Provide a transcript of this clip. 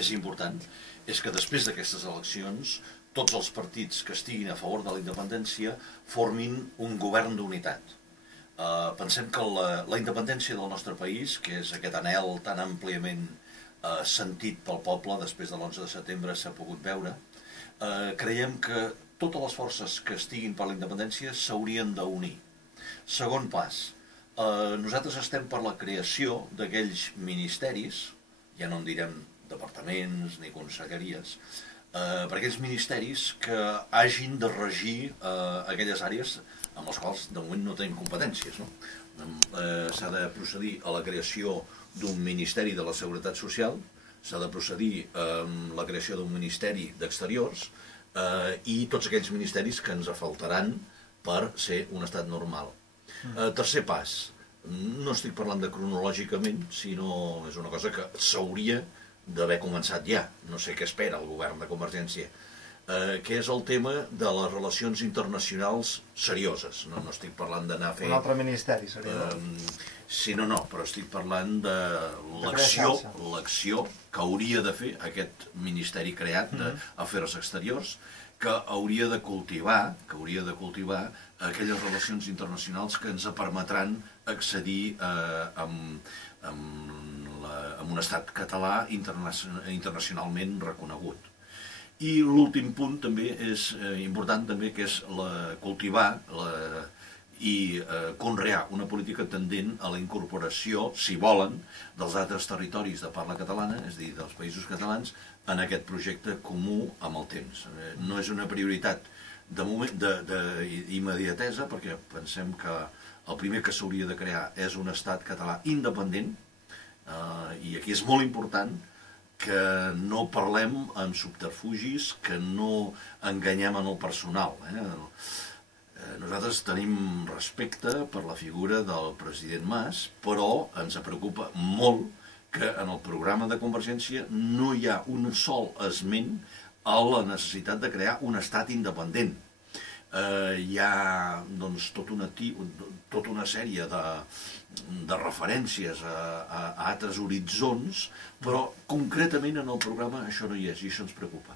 més important és que després d'aquestes eleccions tots els partits que estiguin a favor de la independència formin un govern d'unitat. Pensem que la independència del nostre país, que és aquest anhel tan àmpliament sentit pel poble després de l'11 de setembre s'ha pogut veure, creiem que totes les forces que estiguin per la independència s'haurien d'unir. Segon pas, nosaltres estem per la creació d'aquells ministeris, ja no en direm departaments ni conselleries, per aquells ministeris que hagin de regir aquelles àrees amb les quals de moment no tenim competències. S'ha de procedir a la creació d'un Ministeri de la Seguretat Social, s'ha de procedir a la creació d'un Ministeri d'Exteriors i tots aquells ministeris que ens faltaran per ser un estat normal. Tercer pas, no estic parlant de cronològicament, sinó és una cosa que s'hauria d'haver començat ja, no sé què espera el govern de Convergència, que és el tema de les relacions internacionals serioses. No estic parlant d'anar a fer... Un altre ministeri seria, Sí, no, però estic parlant de l'acció que hauria de fer aquest ministeri creat d'Afers Exteriors, que hauria de cultivar aquelles relacions internacionals que ens permetran accedir a un estat català internacionalment reconegut. I l'últim punt també és important, que és cultivar i conrear una política tendent a la incorporació, si volen, dels altres territoris de parla catalana, és a dir, dels països catalans, en aquest projecte comú amb el temps. No és una prioritat d'immediatesa, perquè pensem que el primer que s'hauria de crear és un estat català independent, i aquí és molt important que no parlem amb subterfugis, que no enganyem en el personal. Nosaltres tenim respecte per la figura del president Mas, però ens preocupa molt que en el programa de Convergència no hi ha un sol esment a la necessitat de crear un estat independent. Hi ha tota una sèrie de referències a altres horitzons, però concretament en el programa això no hi és i això ens preocupa.